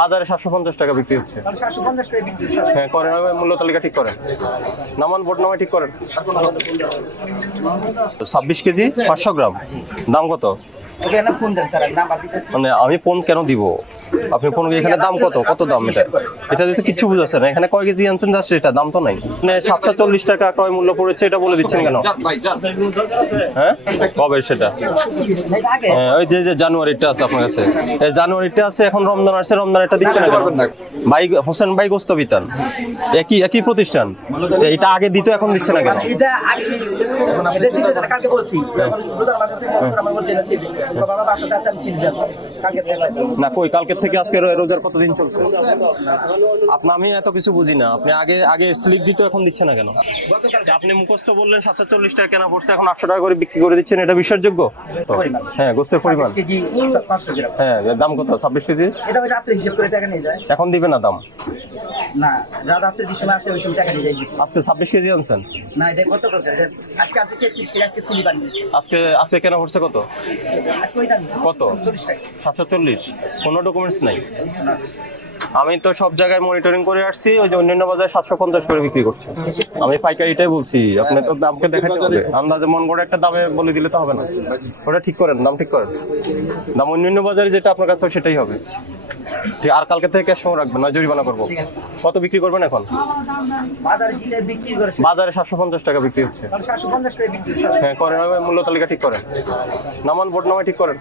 বাজারে 750 টাকা বিক্রি হচ্ছে। হ্যাঁ করেন, মূল্য তালিকা ঠিক করেন, নামান বোর্ড নামে ঠিক করেন। 26 কেজি 500 গ্রাম, দাম কত? মানে আমি ফোন কেন দিব? আপনি ফোন এখানে দাম কত? কত দাম এটা? এটা দিতে কিছু বুঝাচ্ছে না। এখানে কয় কেজি আনছেন যাচ্ছে, এটা দাম তো নাই। মানে 740 টাকা ক্রয় মূল্য পড়েছে, এটা বলে দিচ্ছেন কেন? হ্যাঁ কবে সেটা? ওই যে জানুয়ারিটা আছে আপনার কাছে, এই জানুয়ারিটা আছে, এখন রমজান আসছে, রমজান এটা দিচ্ছেন না কেন? ভাই হোসেন ভাই গোস্ত বিতান একই প্রতিষ্ঠান, এটা আগে দিত, এখন দিচ্ছে না কেন? না কই কালকের থেকে আজকে রোজার কতদিন চলছে? আমি এত কিছু বুঝি না। আপনি আগে স্লিপ দিত, এখন দিচ্ছে না কেন? আপনি মুখস্থ বললেন 740 টাকা কেনা পড়ছে, এখন 800 টাকা করে বিক্রি করে দিচ্ছেন, এটা বিশ্বাসযোগ্য? হ্যাঁ গোস্তের পরিমাণ, হ্যাঁ দাম কত? 26 কেজি এখন দিবে না দাম? না রাতে যে সময় আসে ওই সময় টাকা নিয়ে যাই। আজকে 26 কেজি আনছেন? না এটা কত করে? আজকে 33 টাকা, আজকে সিলি বানিয়ে দিয়েছে। আজকে কেনা পড়ছে কত? আজকে ওই দাম কত? 40 টাকা। 740? কোনো ডকুমেন্টস নাই? আমি তো সব জায়গায় মনিটরিং করে আসছি, ওই যে অন্যান্য বাজারে 750 করে বিক্রি করছে। আমি পাইকারিটাই বলছি, আপনি তো দামকে দেখাতে হবে। আন্দাজে মন করে একটা দামে বলে দিলে তো হবে না। ওটা ঠিক করেন, দাম ঠিক করেন। দাম অন্যান্য বাজারে যেটা আপনার কাছে সেটাই হবে। ঠিক, আর কালকে থেকে ক্যাশ রাখবেন, না জরিমানা করবো। কত বিক্রি করবেন এখন? বাজারে 750 টাকা বিক্রি হচ্ছে। হ্যাঁ করেন, মূল্য তালিকা ঠিক করেন, নামান বোর্ড নামে ঠিক করেন।